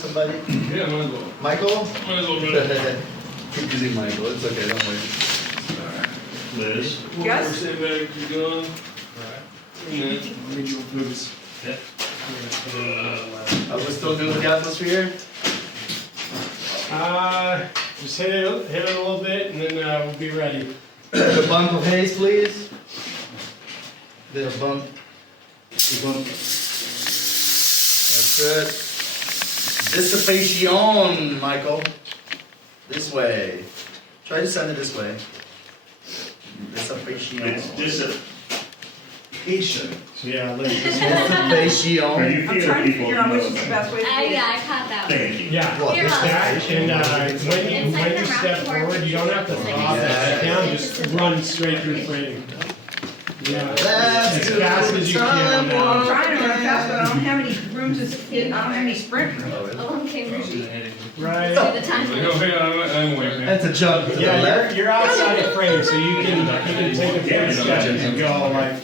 somebody? Yeah, might as well. Michael? Might as well run it. Keep using Michael, it's okay, don't worry. Liz? One Yes? more sandbag, you're gone. And then, Are we still good with the atmosphere? Just hit it a little bit and then we'll be ready. A bump of haze, please. Then a bump. A bump. That's good. Dissipation, Michael. This way. Try to send it this way. Dissipation. It's dissipation. So yeah, Liz, this one. Are Dissipation. you I'm feeling trying to people figure out know which is the that? best way to do it. Yeah, I caught that one. Thank you. Yeah. What, You're this welcome. That, and when you It's like the step round forward, you don't have to It's like drop Yeah. it down, just run straight through framing. Yeah, Let's as do fast as you can I'm now. trying to run fast, but I don't have any room to, I don't have any sprint room. Oh, really? Oh, okay, Richie. Right. Do the time. like, oh, hey, I'm waiting. That's a jump to the Yeah, left. you're outside the frame, so you can take a big step and go like.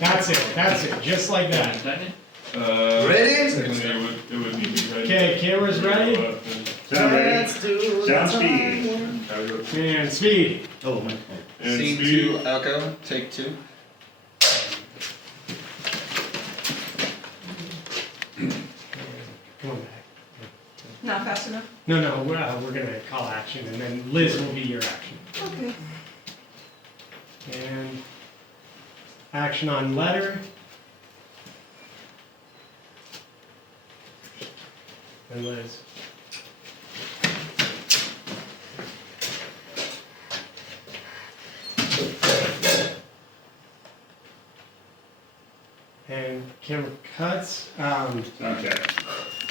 That's it, just like that. Ready? It would need to be ready. Okay, cameras ready? Sound ready? Let's do Sound the speed. time. And speed. Oh, my. And Scene speed. 2, Elko, take 2. Come on back. Not fast enough? No, we're gonna call action, and then Liz will be your action. Okay. And action on letter. And Liz. And camera cuts. Sound check.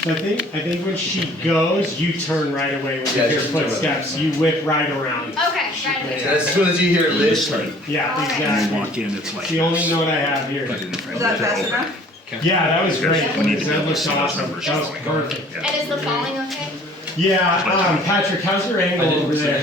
So I think when she goes, you turn right away when Yeah, you hear just turn footsteps. You whip right around. Okay, So right. as soon as you hear Liz, Yeah, Alright. exactly. Walk in, it's It's the only note I have here. Is that fast enough? Yeah, that was great. We need to That looked know awesome. numbers. That was perfect. And is the falling okay? Yeah, Patrick, how's your angle over there?